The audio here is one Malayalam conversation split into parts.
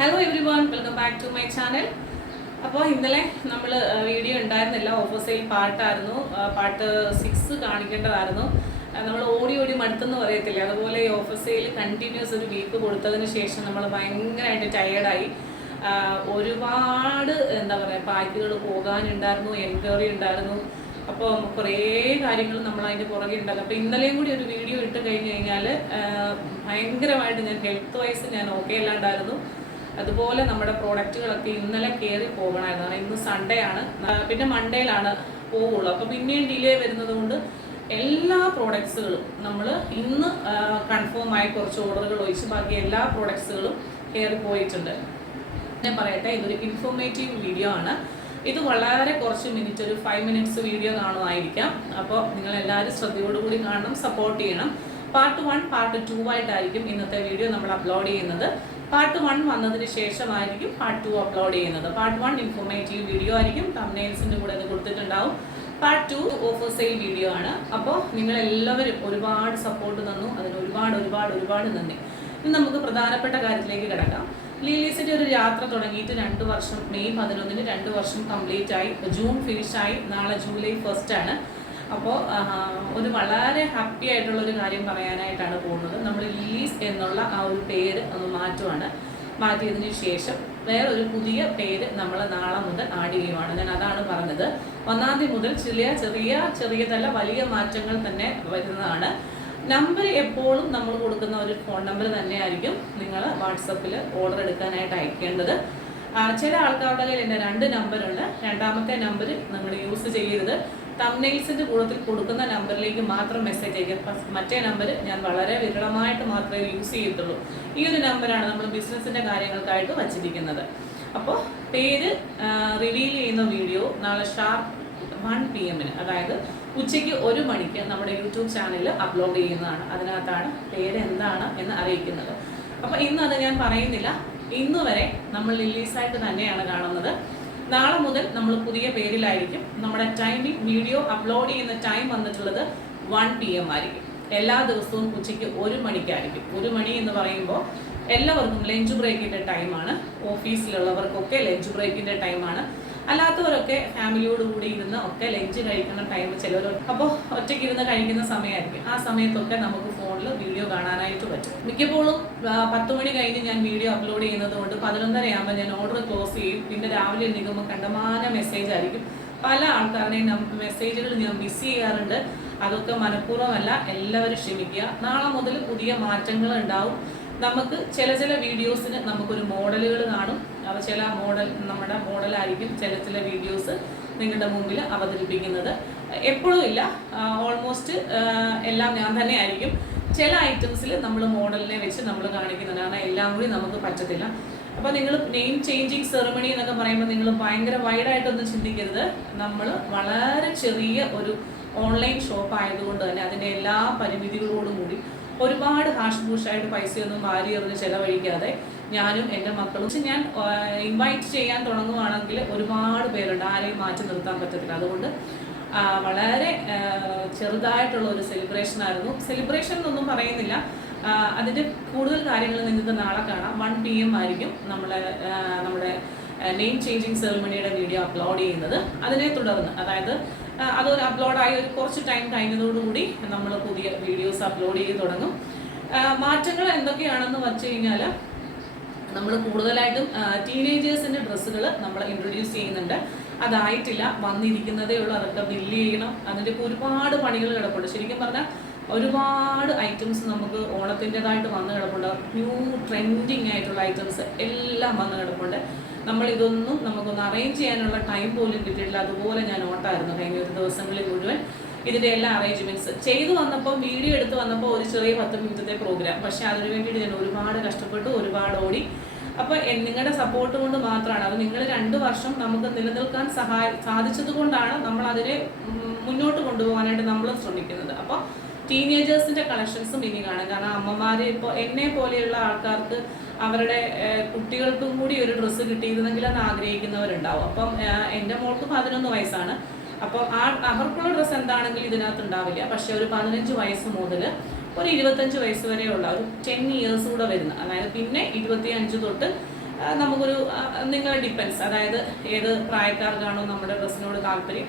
Hello everyone, welcome back to my channel. അപ്പോൾ ഇന്നലെ നമ്മൾ വീഡിയോ ഉണ്ടായിരുന്നില്ല, ഓഫർ സെയിൽ പാട്ടായിരുന്നു. പാർട്ട് 6 കാണിക്കേണ്ടതായിരുന്നു. നമ്മൾ ഓടി ഓടി മടുത്തെന്ന് പറയത്തില്ലേ, അതുപോലെ ഈ ഓഫർ സെയിൽ കണ്ടിന്യൂസ് ഒരു വീക്ക് കൊടുത്തതിന് ശേഷം നമ്മൾ ഭയങ്കരമായിട്ട് ടയേർഡായി. ഒരുപാട് എന്താ പറയുക, പാക്കുകൾ പോകാനുണ്ടായിരുന്നു, എൻക്വയറി ഉണ്ടായിരുന്നു. അപ്പോൾ കുറേ കാര്യങ്ങൾ നമ്മൾ അതിൻ്റെ പുറകെ ഉണ്ടാകും. അപ്പോൾ ഇന്നലെയും കൂടി ഒരു വീഡിയോ ഇട്ട് കഴിഞ്ഞ് കഴിഞ്ഞാൽ ഭയങ്കരമായിട്ട് ഞാൻ ഹെൽത്ത് വൈസ് ഞാൻ ഓക്കെ അല്ലാണ്ടായിരുന്നു. അതുപോലെ നമ്മുടെ പ്രോഡക്റ്റുകളൊക്കെ ഇന്നലെ കയറി പോകണമായിരുന്നു. കാരണം ഇന്ന് സൺഡേ ആണ്, പിന്നെ മൺഡേയിലാണ് പോവുള്ളൂ. അപ്പോൾ പിന്നെയും ഡിലേ വരുന്നത് കൊണ്ട് എല്ലാ പ്രോഡക്ട്സുകളും നമ്മൾ ഇന്ന് കൺഫേം ആയി കുറച്ച് ഓർഡറുകൾ ഒഴിച്ച് ബാക്കി എല്ലാ പ്രോഡക്ട്സുകളും കയറി പോയിട്ടുണ്ട്. ഞാൻ പറയട്ടെ, ഇതൊരു ഇൻഫോർമേറ്റീവ് വീഡിയോ ആണ്. ഇത് വളരെ കുറച്ച് മിനിറ്റ്, ഒരു 5 മിനിറ്റ്സ് വീഡിയോ കാണുമായിരിക്കാം. അപ്പോൾ നിങ്ങളെല്ലാവരും ശ്രദ്ധയോടുകൂടി കാണണം, സപ്പോർട്ട് ചെയ്യണം. പാർട്ട് 1 പാർട്ട് 2 ആയിട്ടായിരിക്കും ഇന്നത്തെ വീഡിയോ നമ്മൾ അപ്ലോഡ് ചെയ്യുന്നത്. പാർട്ട് 1 വന്നതിന് ശേഷമായിരിക്കും പാർട്ട് 2 അപ്ലോഡ് ചെയ്യുന്നത്. പാർട്ട് 1 ഇൻഫോർമേറ്റീവ് വീഡിയോ ആയിരിക്കും, തംബ്നെയിൽസിൻ്റെ കൂടെ ഇത് കൊടുത്തിട്ടുണ്ടാവും. പാർട്ട് 2 ഓഫർ സെയിൽ വീഡിയോ ആണ്. അപ്പോൾ നിങ്ങളെല്ലാവരും ഒരുപാട് സപ്പോർട്ട് തന്നു, അതിന് ഒരുപാട് നന്ദി. ഇനി നമുക്ക് പ്രധാനപ്പെട്ട കാര്യത്തിലേക്ക് കിടക്കാം. ലിലീസിൻ്റെ ഒരു യാത്ര തുടങ്ങിയിട്ട് 2 വർഷം, മെയ് 11-ന് 2 വർഷം കംപ്ലീറ്റ് ആയി. ജൂൺ ഫിനിഷായി, നാളെ ജൂലൈ 1 ആണ്. അപ്പോൾ ഒരു വളരെ ഹാപ്പി ആയിട്ടുള്ളൊരു കാര്യം പറയാനായിട്ടാണ് പോകുന്നത്. നമ്മൾ ലിലീസ് എന്നുള്ള ആ ഒരു പേര് ഒന്ന് മാറ്റിയതിന് ശേഷം വേറൊരു പുതിയ പേര് നമ്മൾ നാളെ മുതൽ ആഡ് ചെയ്യുവാണ്. ഞാൻ അതാണ് പറഞ്ഞത്. 1-ാം തീയതി മുതൽ ചെറിയതല്ല വലിയ മാറ്റങ്ങൾ തന്നെ വരുന്നതാണ്. നമ്പർ എപ്പോഴും നമ്മൾ കൊടുക്കുന്ന ഒരു ഫോൺ നമ്പർ തന്നെയായിരിക്കും നിങ്ങൾ വാട്സപ്പിൽ ഓർഡർ എടുക്കാനായിട്ട് അയക്കേണ്ടത്. ചില ആൾക്കാരുടെ കയ്യിൽ എൻ്റെ 2 നമ്പറുണ്ട്. രണ്ടാമത്തെ നമ്പർ നിങ്ങൾ യൂസ് ചെയ്യരുത്. തംബ്നെയിൽസിൻ്റെ കൂട്ടത്തിൽ കൊടുക്കുന്ന നമ്പറിലേക്ക് മാത്രം മെസ്സേജ് അയക്കുക. മറ്റേ നമ്പർ ഞാൻ വളരെ വിരളമായിട്ട് മാത്രമേ യൂസ് ചെയ്യത്തുള്ളൂ. ഈ ഒരു നമ്പറാണ് നമ്മൾ ബിസിനസ്സിൻ്റെ കാര്യങ്ങൾക്കായിട്ട് വച്ചിരിക്കുന്നത്. അപ്പോൾ പേര് റിവീൽ ചെയ്യുന്ന വീഡിയോ നാളെ ഷാർപ്പ് 1 PM, അതായത് ഉച്ചയ്ക്ക് 1 മണിക്ക് നമ്മുടെ യൂട്യൂബ് ചാനലിൽ അപ്ലോഡ് ചെയ്യുന്നതാണ്. അതിനകത്താണ് പേര് എന്താണ് എന്ന് അറിയിക്കുന്നത്. അപ്പോൾ ഇന്ന് അത് ഞാൻ പറയുന്നില്ല. ഇന്ന് വരെ നമ്മൾ ലിലീസായിട്ട് തന്നെയാണ് കാണുന്നത്. നാളെ മുതൽ നമ്മൾ പുതിയ പേരിലായിരിക്കും. നമ്മുടെ ടൈമിംഗ്, വീഡിയോ അപ്ലോഡ് ചെയ്യുന്ന ടൈം വന്നിട്ടുള്ളത് 1 PM ആയിരിക്കും. എല്ലാ ദിവസവും ഉച്ചയ്ക്ക് 1 മണിക്കായിരിക്കും. 1 മണി എന്ന് പറയുമ്പോൾ എല്ലാവർക്കും ലഞ്ച് ബ്രേക്കിൻ്റെ ടൈമാണ്. ഓഫീസിലുള്ളവർക്കൊക്കെ ലഞ്ച് ബ്രേക്കിൻ്റെ ടൈമാണ്. അല്ലാത്തവരൊക്കെ ഫാമിലിയോട് കൂടി ഇരുന്ന് ഒക്കെ ലഞ്ച് കഴിക്കുന്ന ടൈം ചിലവർ അപ്പോൾ ഒറ്റയ്ക്ക് ഇരുന്ന് കഴിക്കുന്ന സമയമായിരിക്കും. ആ സമയത്തൊക്കെ നമുക്ക് ഫോണിൽ വീഡിയോ കാണാനായിട്ട് പറ്റും. മിക്കപ്പോഴും 10 മണി കഴിഞ്ഞ് ഞാൻ വീഡിയോ അപ്ലോഡ് ചെയ്യുന്നത് കൊണ്ട് 11:30 ആകുമ്പോൾ ഞാൻ ഓർഡർ ക്ലോസ് ചെയ്യും. പിന്നെ രാവിലെ എണീക്കുമ്പോൾ കണ്ടമാന മെസ്സേജ് ആയിരിക്കും. പല ആൾക്കാരുടെയും മെസ്സേജുകൾ ഞാൻ മിസ് ചെയ്യാറുണ്ട്. അതൊക്കെ മനഃപൂർവ്വമല്ല, എല്ലാവരും ക്ഷമിക്കുക. നാളെ മുതൽ പുതിയ മാറ്റങ്ങൾ ഉണ്ടാവും. നമുക്ക് ചില വീഡിയോസിന് നമുക്കൊരു മോഡലുകൾ കാണും. അപ്പോൾ ചില നമ്മുടെ മോഡലായിരിക്കും ചില വീഡിയോസ് നിങ്ങളുടെ മുമ്പിൽ അവതരിപ്പിക്കുന്നത്. എപ്പോഴും ഇല്ല, ഓൾമോസ്റ്റ് എല്ലാം ഞാൻ തന്നെ ആയിരിക്കും. ചില ഐറ്റംസിൽ നമ്മൾ മോഡലിനെ വെച്ച് നമ്മൾ കാണിക്കുന്നുണ്ട്. കാരണം എല്ലാം കൂടി നമുക്ക് പറ്റത്തില്ല. അപ്പോൾ നിങ്ങൾ നെയിം ചേഞ്ചിങ് സെറിമണി എന്നൊക്കെ പറയുമ്പോൾ നിങ്ങൾ ഭയങ്കര വൈഡായിട്ടൊന്നും ചിന്തിക്കരുത്. നമ്മൾ വളരെ ചെറിയ ഒരു ഓൺലൈൻ ഷോപ്പ് ആയതുകൊണ്ട് തന്നെ അതിൻ്റെ എല്ലാ പരിമിതികളോടും കൂടി ഒരുപാട് ഹാഷ്പൂഷായിട്ട് പൈസയൊന്നും വാരി എറിഞ്ഞ് ചിലവഴിക്കാതെ ഞാനും എൻ്റെ മക്കളും ഞാൻ ഇൻവൈറ്റ് ചെയ്യാൻ തുടങ്ങുവാണെങ്കിൽ ഒരുപാട് പേരുണ്ട്. ആരെയും മാറ്റി നിർത്താൻ പറ്റത്തില്ല. അതുകൊണ്ട് വളരെ ചെറുതായിട്ടുള്ള ഒരു സെലിബ്രേഷൻ ആയിരുന്നു. സെലിബ്രേഷൻ എന്നൊന്നും പറയുന്നില്ല. അതിൻ്റെ കൂടുതൽ കാര്യങ്ങൾ നിങ്ങൾക്ക് നാളെ കാണാം. 1 PM ആയിരിക്കും നമ്മുടെ നെയിം ചേഞ്ചിങ് സെറിമണിയുടെ വീഡിയോ അപ്ലോഡ് ചെയ്യുന്നത്. അതിനെ തുടർന്ന്, അതായത് അതൊരു അപ്ലോഡായി ഒരു കുറച്ച് ടൈം കഴിഞ്ഞതോടുകൂടി നമ്മൾ പുതിയ വീഡിയോസ് അപ്ലോഡ് ചെയ്ത് തുടങ്ങും. മാറ്റങ്ങൾ എന്തൊക്കെയാണെന്ന് വെച്ച് കഴിഞ്ഞാൽ നമ്മൾ കൂടുതലായിട്ടും ടീനേജേഴ്സിൻ്റെ ഡ്രസ്സുകൾ നമ്മൾ ഇൻട്രൊഡ്യൂസ് ചെയ്യുന്നുണ്ട്. അതായിട്ടില്ല, വന്നിരിക്കുന്നതേ ഉള്ളൂ. അതൊക്കെ ബില്ല് ചെയ്യണം. അതിൻ്റെ ഒരുപാട് പണികൾ കിടപ്പുണ്ട്. ശരിക്കും പറഞ്ഞാൽ ഒരുപാട് ഐറ്റംസ് നമുക്ക് ഓണത്തിൻ്റെതായിട്ട് വന്ന് കിടപ്പുണ്ട്. ന്യൂ ട്രെൻഡിങ് ആയിട്ടുള്ള ഐറ്റംസ് എല്ലാം വന്ന് കിടപ്പുണ്ട്. നമുക്കൊന്ന് അറേഞ്ച് ചെയ്യാനുള്ള ടൈം പോലും കിട്ടിയിട്ടില്ല. അതുപോലെ ഞാൻ ഓട്ടായിരുന്നു കഴിഞ്ഞ ഒരു ദിവസങ്ങളിൽ മുഴുവൻ ഇതിൻ്റെ എല്ലാ അറേഞ്ച്മെൻറ്റ്സ് ചെയ്തു വന്നപ്പോൾ, വീഡിയോ എടുത്ത് വന്നപ്പോൾ ഒരു ചെറിയ 10 മിനിറ്റത്തെ പ്രോഗ്രാം. പക്ഷേ അതിനു വേണ്ടിയിട്ട് ഞാൻ ഒരുപാട് കഷ്ടപ്പെട്ടു, ഒരുപാട് ഓടി. അപ്പോൾ നിങ്ങളുടെ സപ്പോർട്ട് കൊണ്ട് മാത്രമാണ് അത്. നിങ്ങൾ 2 വർഷം നമുക്ക് നിലനിൽക്കാൻ സാധിച്ചത് കൊണ്ടാണ് നമ്മൾ അതിനെ മുന്നോട്ട് കൊണ്ടുപോകാനായിട്ട് നമ്മൾ ശ്രമിക്കുന്നത്. അപ്പോൾ ടീനേജേഴ്സിൻ്റെ കളക്ഷൻസും ഇനി കാണും. കാരണം അമ്മമാർ ഇപ്പോൾ എന്നെ പോലെയുള്ള ആൾക്കാർക്ക് അവരുടെ കുട്ടികൾക്കും കൂടി ഒരു ഡ്രസ്സ് കിട്ടിയിരുന്നെങ്കിൽ എന്ന് ആഗ്രഹിക്കുന്നവരുണ്ടാവും. അപ്പം എൻ്റെ മോൾക്ക് 11 വയസ്സാണ്. അപ്പോൾ അവർക്കുള്ള ഡ്രസ്സ് എന്താണെങ്കിലും ഇതിനകത്ത് ഉണ്ടാവില്ല. പക്ഷേ ഒരു 15 വയസ്സ് മുതൽ ഒരു 25 വയസ്സ് വരെയുള്ള ഒരു 10 ഇയേഴ്സ് കൂടെ വരുന്ന, അതായത് പിന്നെ 25 തൊട്ട് നമുക്കൊരു നിങ്ങളെ ഡിപ്പെൻസ്, അതായത് ഏത് പ്രായക്കാർക്കാണോ നമ്മുടെ ഡ്രസ്സിനോട് താല്പര്യം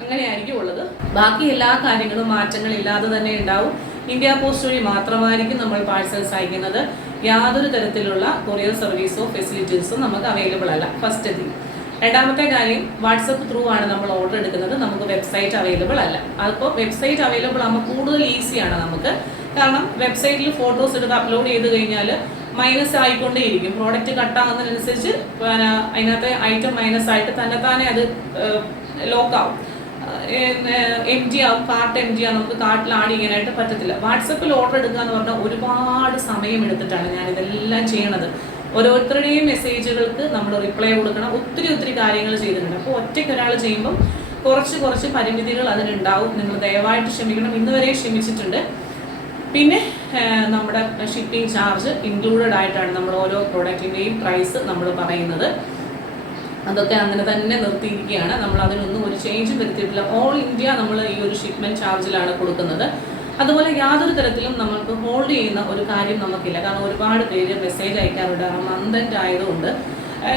അങ്ങനെയായിരിക്കും ഉള്ളത്. ബാക്കി എല്ലാ കാര്യങ്ങളും മാറ്റങ്ങളില്ലാതെ തന്നെ ഉണ്ടാവും. ഇന്ത്യ പോസ്റ്റ് വഴി മാത്രമായിരിക്കും നമ്മൾ പാഴ്സൽസ് അയക്കുന്നത്. യാതൊരു തരത്തിലുള്ള കൊറിയർ സർവീസോ ഫെസിലിറ്റീസോ നമുക്ക് അവൈലബിൾ അല്ല. First thing. രണ്ടാമത്തെ കാര്യം, വാട്സപ്പ് ത്രൂ ആണ് നമ്മൾ ഓർഡർ എടുക്കുന്നത്. നമുക്ക് വെബ്സൈറ്റ് അവൈലബിൾ അല്ല. അപ്പോൾ വെബ്സൈറ്റ് അവൈലബിൾ ആകുമ്പോൾ കൂടുതൽ ഈസിയാണ് നമുക്ക്. കാരണം വെബ്സൈറ്റിൽ ഫോട്ടോസ് എടുത്ത് അപ്ലോഡ് ചെയ്ത് കഴിഞ്ഞാൽ മൈനസ് ആയിക്കൊണ്ടേയിരിക്കും. പ്രോഡക്റ്റ് കട്ടാകുന്നതിനനുസരിച്ച് അതിനകത്തെ ഐറ്റം മൈനസ് ആയിട്ട് തന്നെത്താനെ അത് ലോക്കാവും, എം ജി ആവും, കാർട്ട് എം ജി ആവും. നമുക്ക് കാർട്ടിൽ ആഡ് ചെയ്യാനായിട്ട് പറ്റത്തില്ല. വാട്സപ്പിൽ ഓർഡർ എടുക്കുക എന്ന് പറഞ്ഞാൽ ഒരുപാട് സമയം എടുത്തിട്ടാണ് ഞാൻ ഇതെല്ലാം ചെയ്യണത്. ഓരോരുത്തരുടെയും മെസ്സേജുകൾക്ക് നമ്മൾ റിപ്ലൈ കൊടുക്കണം. ഒത്തിരി കാര്യങ്ങൾ ചെയ്തിട്ടുണ്ട്. അപ്പോൾ ഒറ്റയ്ക്ക് ഒരാൾ ചെയ്യുമ്പം കുറച്ച് പരിമിതികൾ അതിനുണ്ടാവും. നിങ്ങൾ ദയവായിട്ട് ക്ഷമിക്കണം. ഇന്ന് വരെ ക്ഷമിച്ചിട്ടുണ്ട്. പിന്നെ നമ്മുടെ ഷിപ്പിംഗ് ചാർജ് ഇൻക്ലൂഡഡ് ആയിട്ടാണ് നമ്മൾ ഓരോ പ്രോഡക്റ്റിൻ്റെയും പ്രൈസ് നമ്മൾ പറയുന്നത്. അതൊക്കെ അങ്ങനെ തന്നെ നിർത്തിയിരിക്കുകയാണ്. നമ്മൾ അതിനൊന്നും ഒരു ചേഞ്ചും വരുത്തിയിട്ടില്ല. ഓൾ ഇന്ത്യ നമ്മൾ ഈ ഒരു ഷിപ്മെൻറ്റ് ചാർജിലാണ് കൊടുക്കുന്നത്. അതുപോലെ യാതൊരു തരത്തിലും നമുക്ക് ഹോൾഡ് ചെയ്യുന്ന ഒരു കാര്യം നമുക്കില്ല. കാരണം ഒരുപാട് പേര് മെസ്സേജ് അയക്കാറുണ്ട്. മന്ത് എൻഡ് ആയതുകൊണ്ട്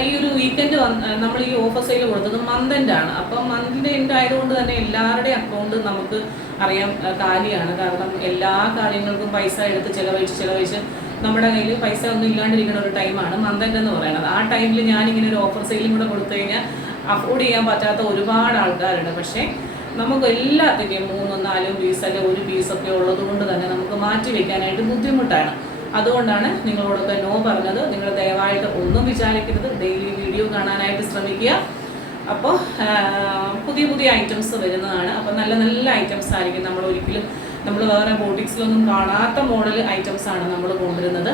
ഈ ഒരു വീക്കെൻഡ് നമ്മൾ ഈ ഓഫർ സെയിൽ കൊടുത്തത് മന്ത് എൻഡ് ആണ്. അപ്പം മന്തിൻ്റെ എൻഡ് ആയതുകൊണ്ട് തന്നെ എല്ലാവരുടെയും അക്കൗണ്ട് നമുക്ക് അറിയാം കാലിയാണ്. കാരണം എല്ലാ കാര്യങ്ങൾക്കും പൈസ എടുത്ത് ചിലവഴിച്ച് നമ്മുടെ കയ്യിൽ പൈസ ഒന്നും ഇല്ലാണ്ടിരിക്കുന്ന ഒരു ടൈമാണ് മന്ത് എൻഡ് എന്ന് പറയുന്നത്. ആ ടൈമിൽ ഞാനിങ്ങനെ ഒരു ഓഫർ സെയിലും കൂടെ കൊടുത്തു കഴിഞ്ഞാൽ അഫോർഡ് ചെയ്യാൻ പറ്റാത്ത ഒരുപാട് ആൾക്കാരുണ്ട്. പക്ഷേ നമുക്ക് എല്ലാത്തിൻ്റെയും 3-4 പീസ് അല്ലെങ്കിൽ ഒരു പീസൊക്കെ ഉള്ളത് കൊണ്ട് തന്നെ നമുക്ക് മാറ്റി വെക്കാനായിട്ട് ബുദ്ധിമുട്ടാണ്. അതുകൊണ്ടാണ് നിങ്ങളോടൊക്കെ നോ പറഞ്ഞത്. നിങ്ങൾ ദയവായിട്ട് ഒന്നും വിചാരിക്കരുത്. ഡെയിലി വീഡിയോ കാണാനായിട്ട് ശ്രമിക്കുക. അപ്പോൾ പുതിയ ഐറ്റംസ് വരുന്നതാണ്. അപ്പോൾ നല്ല ഐറ്റംസ് ആയിരിക്കും. നമ്മൾ വേറെ ബോട്ടിക്സിലൊന്നും കാണാത്ത മോഡൽ ഐറ്റംസാണ് നമ്മൾ കൊണ്ടുവരുന്നത്.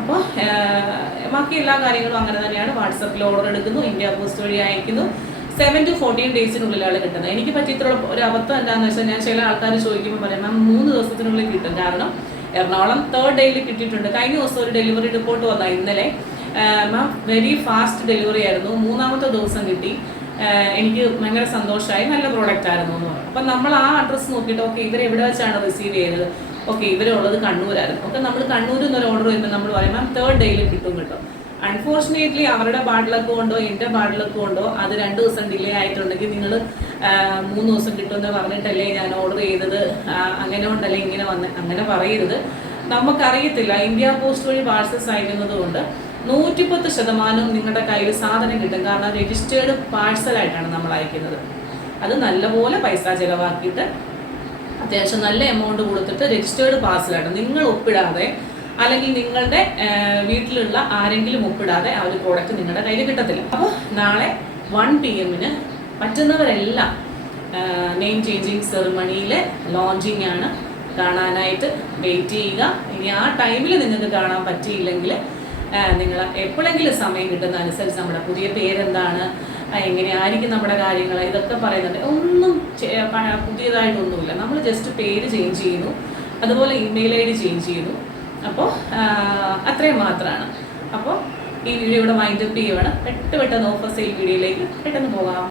അപ്പോൾ ബാക്കി എല്ലാ കാര്യങ്ങളും അങ്ങനെ തന്നെയാണ്. വാട്സപ്പിൽ ഓർഡർ എടുക്കുന്നു, ഇന്ത്യ പോസ്റ്റ് വഴി അയക്കുന്നു. 7 to 14 ഡേയ്സിനുള്ളിലാണ് കിട്ടുന്നത്. എനിക്ക് പറ്റിയിട്ടുള്ള ഒരു അബദ്ധം എന്താണെന്ന് വെച്ചാൽ, ഞാൻ ചില ആൾക്കാർ ചോദിക്കുമ്പോൾ പറയാം മാം 3 ദിവസത്തിനുള്ളിൽ കിട്ടും. കാരണം എറണാകുളം 3rd ഡേയിൽ കിട്ടിയിട്ടുണ്ട്. കഴിഞ്ഞ ദിവസം ഒരു ഡെലിവറി റിപ്പോർട്ട് വന്നാൽ ഇന്നലെ മാം വെരി ഫാസ്റ്റ് ഡെലിവറി ആയിരുന്നു, 3ാമത്തെ ദിവസം കിട്ടി, എനിക്ക് ഭയങ്കര സന്തോഷമായി, നല്ല പ്രോഡക്റ്റ് ആയിരുന്നു എന്ന് പറഞ്ഞു. അപ്പം നമ്മൾ ആ അഡ്രസ്സ് നോക്കിയിട്ട് ഓക്കെ ഇവരെവിടെ വെച്ചാണ് റിസീവ് ചെയ്തത്, ഓക്കെ ഇവരുള്ളത് കണ്ണൂരായിരുന്നു. ഓക്കെ നമ്മൾ കണ്ണൂരിൽ നിന്നൊരു ഓർഡർ വരുമ്പോൾ നമ്മൾ പറയും മാം 3rd ഡേയിൽ കിട്ടും. അൺഫോർച്ചുനേറ്റ്ലി അവരുടെ ബാഡ് ലക്ക് കൊണ്ടോ എൻ്റെ ബാഡ് ലക്ക് കൊണ്ടോ അത് 2 ദിവസം ഡിലേ ആയിട്ടുണ്ടെങ്കിൽ നിങ്ങൾ 3 ദിവസം കിട്ടുമെന്ന് പറഞ്ഞിട്ടല്ലേ ഞാൻ ഓർഡർ ചെയ്തത്, അങ്ങനെ കൊണ്ടല്ലേ ഇങ്ങനെ അങ്ങനെ പറയരുത്. നമുക്കറിയത്തില്ല. ഇന്ത്യ പോസ്റ്റ് വഴി പാഴ്സൽസ് അയക്കുന്നത് കൊണ്ട് 110% നിങ്ങളുടെ കയ്യിൽ സാധനം കിട്ടും. കാരണം രജിസ്റ്റേർഡ് പാഴ്സലായിട്ടാണ് നമ്മൾ അയക്കുന്നത്. അത് നല്ലപോലെ പൈസ ചിലവാക്കിയിട്ട് അത്യാവശ്യം നല്ല എമൗണ്ട് കൊടുത്തിട്ട് രജിസ്റ്റേർഡ് പാഴ്സലായിട്ട് നിങ്ങൾ ഒപ്പിടാതെ അല്ലെങ്കിൽ നിങ്ങളുടെ വീട്ടിലുള്ള ആരെങ്കിലും ഒപ്പിടാതെ ആ ഒരു പ്രോഡക്റ്റ് നിങ്ങളുടെ കയ്യിൽ കിട്ടത്തില്ല. അപ്പോൾ നാളെ 1 PM പറ്റുന്നവരെല്ലാം നെയിം ചേഞ്ചിങ് സെറിമണിയിൽ ലോഞ്ചിങ് ആണ്. കാണാനായിട്ട് വെയിറ്റ് ചെയ്യുക. ഇനി ആ ടൈമിൽ നിങ്ങൾക്ക് കാണാൻ പറ്റിയില്ലെങ്കിൽ നിങ്ങൾ എപ്പോഴെങ്കിലും സമയം കിട്ടുന്ന അനുസരിച്ച് നമ്മുടെ പുതിയ പേരെന്താണ്, എങ്ങനെയായിരിക്കും നമ്മുടെ കാര്യങ്ങൾ, ഇതൊക്കെ പറയുന്നുണ്ട്. ഒന്നും പുതിയതായിട്ടൊന്നുമില്ല. നമ്മൾ ജസ്റ്റ് പേര് ചേഞ്ച് ചെയ്യുന്നു, അതുപോലെ ഇമെയിൽ ID ചേഞ്ച് ചെയ്യുന്നു. അപ്പോൾ അത്രയും മാത്രമാണ്. അപ്പോൾ ഈ വീഡിയോ ഇവിടെ വൈൻഡപ്പ് ചെയ്യുവാണ്. പെട്ടെന്ന് ഓഫർ സെയിൽ വീഡിയോയിലേക്ക് പെട്ടെന്ന് പോകാം.